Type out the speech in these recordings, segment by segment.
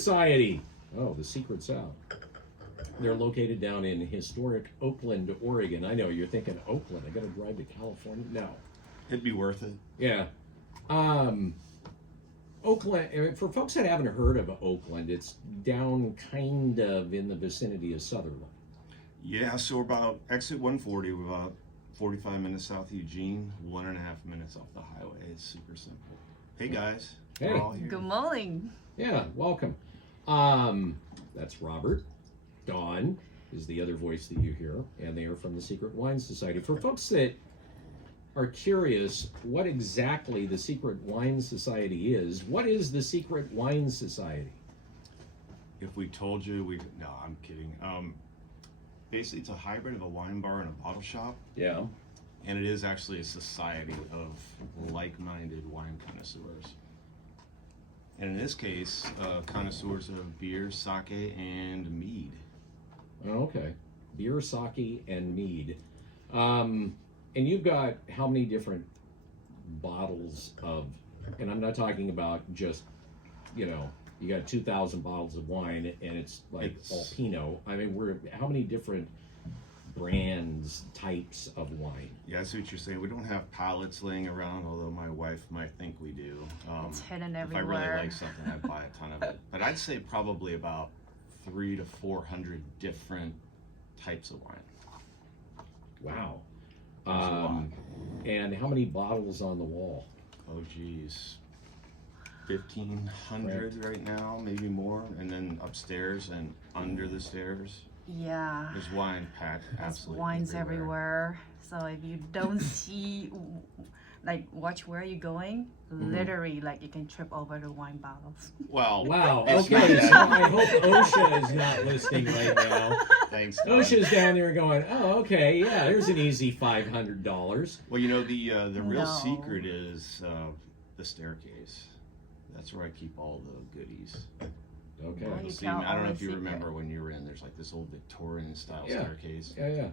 Society. Oh, the secret's out. They're located down in historic Oakland, Oregon. I know you're thinking Oakland. I got to drive to California. No, It'd be worth it. yeah. Oakland. For folks that haven't heard of Oakland, it's down kind of in the vicinity of Sutherland. Yeah, so we're about exit 140. We're about 45 minutes south of Eugene, 1.5 minutes off the highway. It's super simple. Hey guys. Hey. We're all here. Good morning. Yeah, welcome. That's Robert. Dawn is the other voice that you hear, and they are from the Secret Wine Society. For folks that are curious what exactly the Secret Wine Society is, what is the Secret Wine Society? If we told you, no, I'm kidding. Basically, it's a hybrid of a wine bar and a bottle shop. Yeah. And it is actually a society of like-minded wine connoisseurs. And in this case, connoisseurs of beer, sake, and mead. Okay. Beer, sake, and mead. And you've got how many different bottles of, and I'm not talking about just, you got 2,000 bottles of wine and it's all Pinot. I mean, how many different brands, types of wine? Yeah, I see what you're saying. We don't have pallets laying around, although my wife might think we do. It's hidden If I everywhere. really like something, I'd buy a ton of it. But I'd say probably about 300 to 400 different types of wine. Wow. There's a lot. And how many bottles on the wall? Oh geez, 1,500 right now, maybe more. And then upstairs and under the stairs, Yeah. there's wine packed There's absolutely wines everywhere. So if you don't see, watch where you're going, literally, you can trip over the wine bottles. Well, Wow. it's Okay. not So that. I hope OSHA is not listening right now. Thanks. Don. OSHA's down there going, oh, okay, yeah, there's an easy $500. Well, the real No. secret is the staircase. That's where I keep all the goodies. Okay. Well, you See, tell I don't know all if the you secret. remember when you were in. There's this old Victorian style Yeah. staircase, Yeah.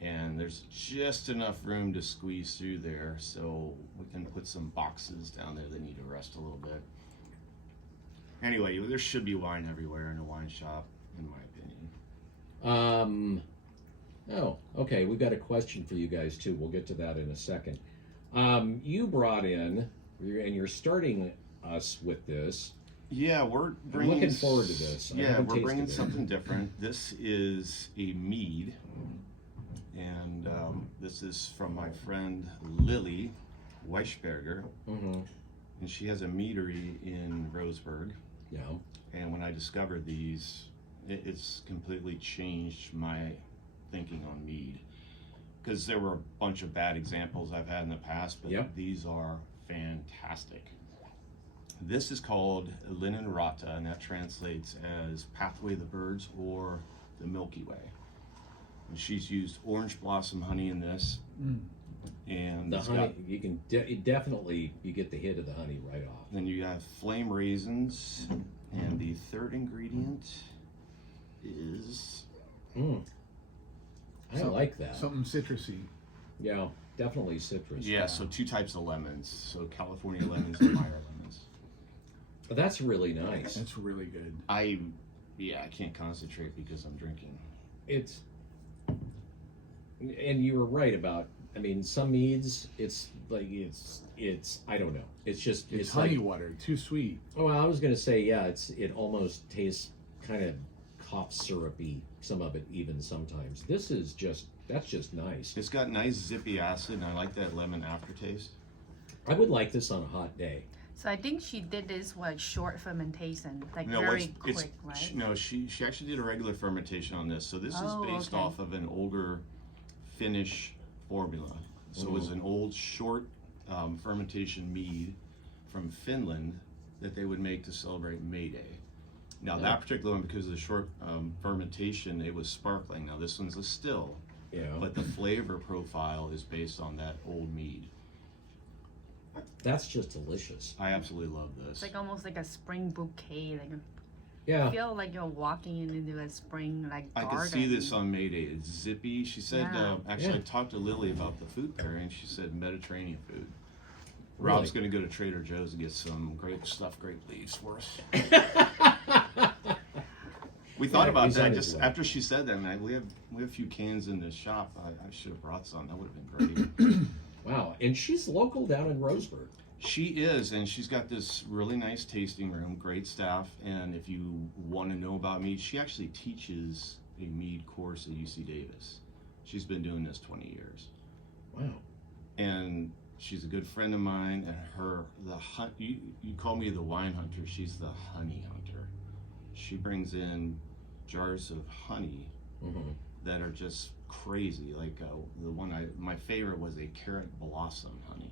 and there's just enough room to squeeze through there, so we can put some boxes down there that need to rest a little bit. Anyway, there should be wine everywhere in a wine shop, in my opinion. Oh, okay. We've got a question for you guys too. We'll get to that in a second. You brought in, and you're starting us with this. Yeah, we're I'm bringing. looking forward to this. I Yeah, haven't we're bringing tasted it. something different. This is a mead, and this is from my friend Lily Weisberger, Mm-hmm. and she has a meadery in Roseburg. Yeah. And when I discovered these, it's completely changed my thinking on mead. Because there were a bunch of bad examples I've had in the past, but Yep. these are fantastic. This is called Linnunrata, and that translates as Pathway of the Birds or the Milky Way. And she's used orange blossom honey in this. And The it's honey, got- you can definitely you get the hit of the honey right off. then you have flame raisins, and the third ingredient is I like that. Something citrusy. Yeah, definitely citrus. so 2 types of lemons. So California lemons and Meyer lemons. But that's really nice. That's really good. I can't concentrate because I'm drinking. It's, and you were right about. I mean, some meads, it's I don't know. It's just It's like, honey water, too sweet. well, I was gonna say, yeah, it almost tastes kind of cough syrupy. Some of it even sometimes. That's just nice. It's got nice zippy acid, and I like that lemon aftertaste. I would like this on a hot day. So I think she did this short fermentation, No, very quick, right? No, she actually did a regular fermentation on this. So this is Oh, based okay. off of an older Finnish formula. So it was an old short fermentation mead from Finland that they would make to celebrate May Day. Now that particular one, because of the short fermentation, it was sparkling. Now this one's a still, Yeah. but the flavor profile is based on that old mead. That's just delicious. I absolutely love It's this. almost like a spring bouquet. I Yeah. feel like you're walking into a spring I garden. could see this on May Day. It's zippy. She said, Yeah. actually, Yeah. I talked to Lily about the food pairing. She said Mediterranean food. Rob's going to go to Trader Joe's and get some stuffed grape leaves for us. We thought Yeah, about he's on that his just way. after she said that. Man, we have a few cans in the shop. I should have brought some. That would have been great. Wow, and she's local down in Roseburg. She is, and she's got this really nice tasting room, great staff. And if you want to know about mead, she actually teaches a mead course at UC Davis. She's been doing this 20 years. Wow. And she's a good friend of mine. And you call me the wine hunter. She's the honey hunter. She brings in jars of honey Mm-hmm. that are just crazy. Like my favorite was a carrot blossom honey.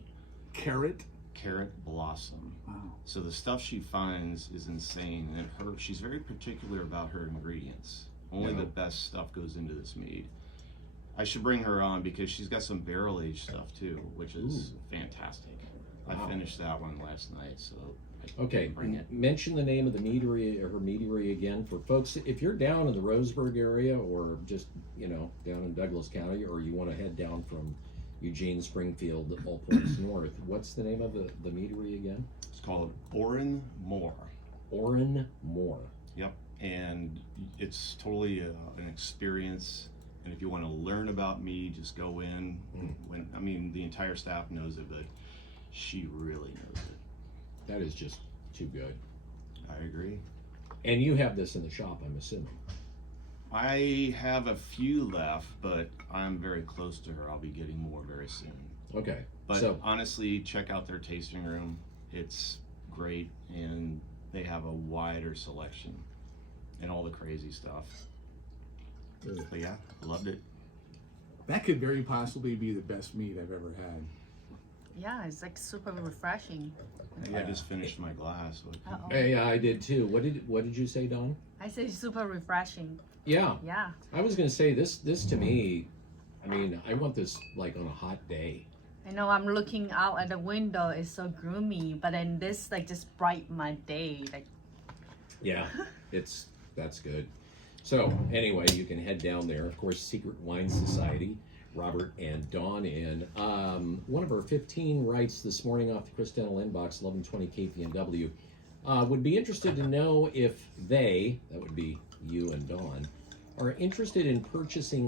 Carrot. Carrot blossom. Wow. So the stuff she finds is insane, and she's very particular about her ingredients. Only Yeah. the best stuff goes into this mead. I should bring her on because she's got some barrel aged stuff too, which is fantastic. Wow. I finished that one last night, so I Okay, bring it. mention the name of the meadery or her meadery again for folks. If you're down in the Roseburg area or just, down in Douglas County, or you want to head down from Eugene, Springfield, all points north, what's the name of the meadery again? It's called Orin Moore. Orin Moore. Yep, and it's totally an experience. And if you want to learn about me, just go in. The entire staff knows it, but she really knows it. That is just too good. I agree. And you have this in the shop, I'm assuming. I have a few left, but I'm very close to her. I'll be getting more very soon. Okay. But So, honestly, check out their tasting room. It's great, and they have a wider selection and all the crazy stuff. But yeah, loved it. That could very possibly be the best meat I've ever had. Yeah, it's like super refreshing. I just finished my glass. Uh-oh. hey, I did too. What did you say, Don? I say super refreshing. Yeah, Yeah. I was gonna say this to me. I want this like on a hot day. I know I'm looking out at the window, it's so gloomy, but then this like just bright my day. Like Yeah, that's good. So anyway, you can head down there. Of course, Secret Wine Society, Robert and Dawn in. One of our 15 writes this morning off the Chris Dental inbox, 1120 KPNW, would be interested to know if they, that would be you and Dawn, are interested in purchasing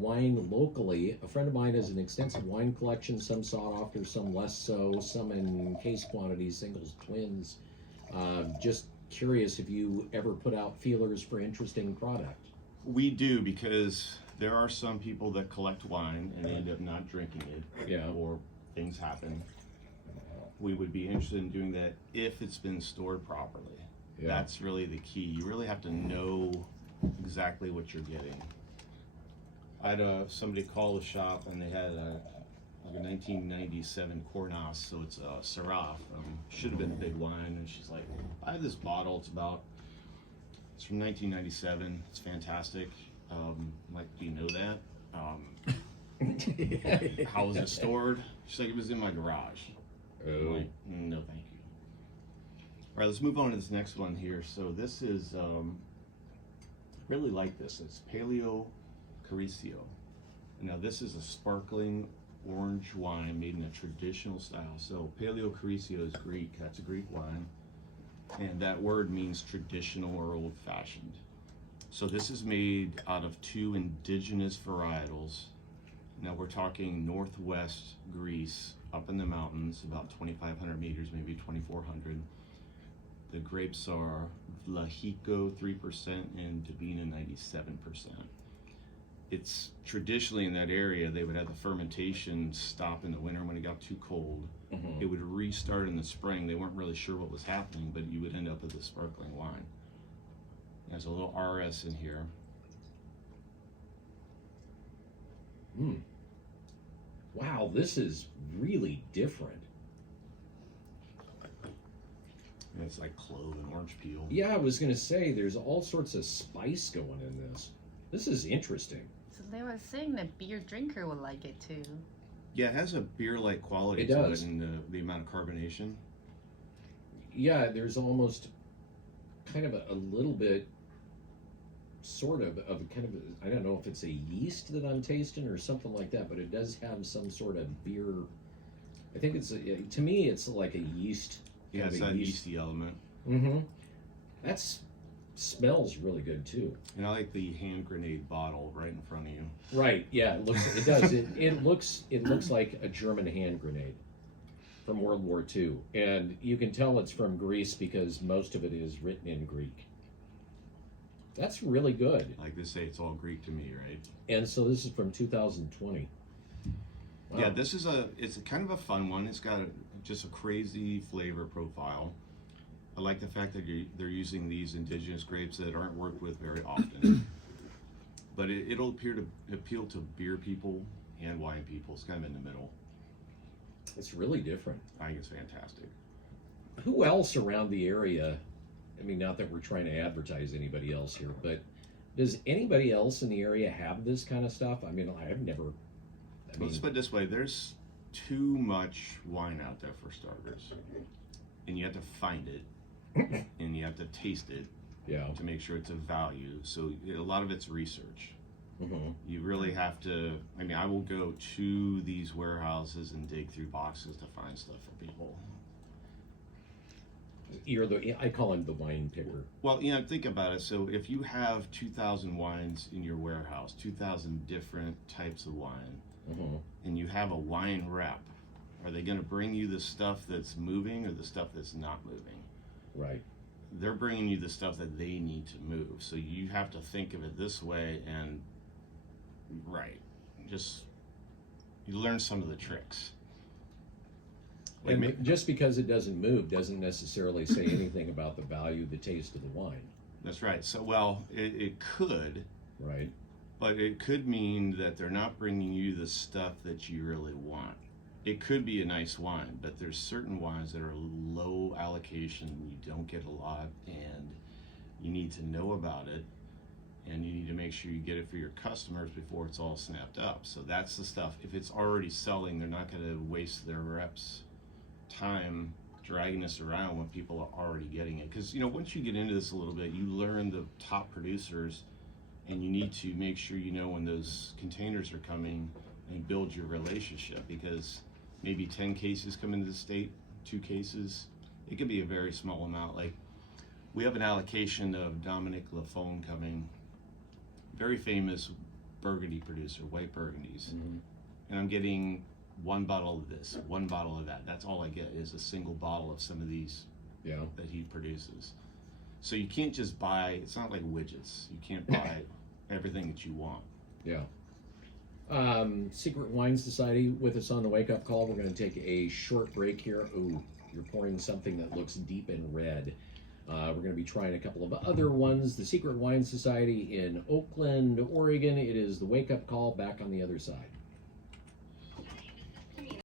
wine locally. A friend of mine has an extensive wine collection, some sought after, some less so, some in case quantities, singles, twins. Just curious if you ever put out feelers for interesting product. We do, because there are some people that collect wine and they end up not drinking it, Yeah. or things happen. We would be interested in doing that if it's been stored properly. Yeah. That's really the key. You really have to know exactly what you're getting. I had somebody call the shop and they had a 1997 Cornas, so it's a Syrah. Should have been a big wine, and she's like, I have this bottle. It's from 1997. It's fantastic. I'm like, do you know that? How was it stored? She's like, it was in my garage. I'm Oh, like, no, thank you. All right, let's move on to this next one here. So this is, really like this. It's Paleokerisio. Now this is a sparkling orange wine made in a traditional style. So Paleokerisio is Greek. That's a Greek wine, and that word means traditional or old-fashioned. So this is made out of 2 indigenous varietals. Now we're talking northwest Greece, up in the mountains, about 2,500 meters, maybe 2,400. The grapes are Vlahiko 3% and Divina 97%. It's traditionally in that area, they would have the fermentation stop in the winter when it got too cold. mhm. It would restart in the spring. They weren't really sure what was happening, but you would end up with a sparkling wine. There's a little RS in here. Wow, this is really different. And it's like clove and orange peel. Yeah, I was gonna say there's all sorts of spice going in this. This is interesting. so they were saying that beer drinker would like it too. Yeah, it has a beer-like quality It to does. it, and the amount of carbonation. Yeah, there's almost kind of a little bit, sort of kind of, I don't know if it's a yeast that I'm tasting or something like that, but it does have some sort of beer. I think to me, it's like a yeast. Yeah, kind it's of a that yeasty element. Mm-hmm. That's smells really good too. And I like the hand grenade bottle right in front of you. Right? Yeah, it does. It looks like a German hand grenade from World War II, and you can tell it's from Greece because most of it is written in Greek. That's really good. Like they say, it's all Greek to me, right? And so this is from 2020. Wow. Yeah, it's a kind of a fun one. It's got just a crazy flavor profile. I like the fact that they're using these indigenous grapes that aren't worked with very often. But it'll appeal to beer people and wine people. It's kind of in the middle. It's really different. I think it's fantastic. Who else around the area? I mean, not that we're trying to advertise anybody else here, but does anybody else in the area have this kind of stuff? I mean, I've never. Let's put it this way: there's too much wine out there for starters, and you have to find it, and you have to taste it, yeah, to make sure it's of value. So a lot of it's research. Mm-hmm. You really have to. I mean, I will go to these warehouses and dig through boxes to find stuff for people. I call him the wine picker. Well, think about it. So if you have 2,000 wines in your warehouse, 2,000 different types of wine, Mm-hmm. and you have a wine rep, are they going to bring you the stuff that's moving or the stuff that's not moving? Right. They're bringing you the stuff that they need to move. So you have to think of it this way, and just you learn some of the tricks. And just because it doesn't move doesn't necessarily say anything about the value, the taste of the wine. That's right. So, well, it could, Right. but it could mean that they're not bringing you the stuff that you really want. It could be a nice wine, but there's certain wines that are low allocation, you don't get a lot, and you need to know about it, and you need to make sure you get it for your customers before it's all snapped up. So that's the stuff. If it's already selling, they're not going to waste their reps' time dragging this around when people are already getting it. Because, once you get into this a little bit, you learn the top producers, and you need to make sure you know when those containers are coming and build your relationship, because maybe 10 cases come into the state, 2 cases. It could be a very small amount. Like, we have an allocation of Dominic Lafone coming, very famous Burgundy producer, white Burgundies. Mm-hmm. And I'm getting 1 bottle of this, 1 bottle of that. That's all I get is a single bottle of some of these Yeah. that he produces. So you can't just buy, it's not like widgets. You can't buy everything that you want. Yeah. Secret Wine Society with us on the Wake Up Call. We're going to take a short break here. Ooh, you're pouring something that looks deep in red. We're going to be trying a couple of other ones. The Secret Wine Society in Oakland, Oregon. It is the Wake Up Call. Back on the other side.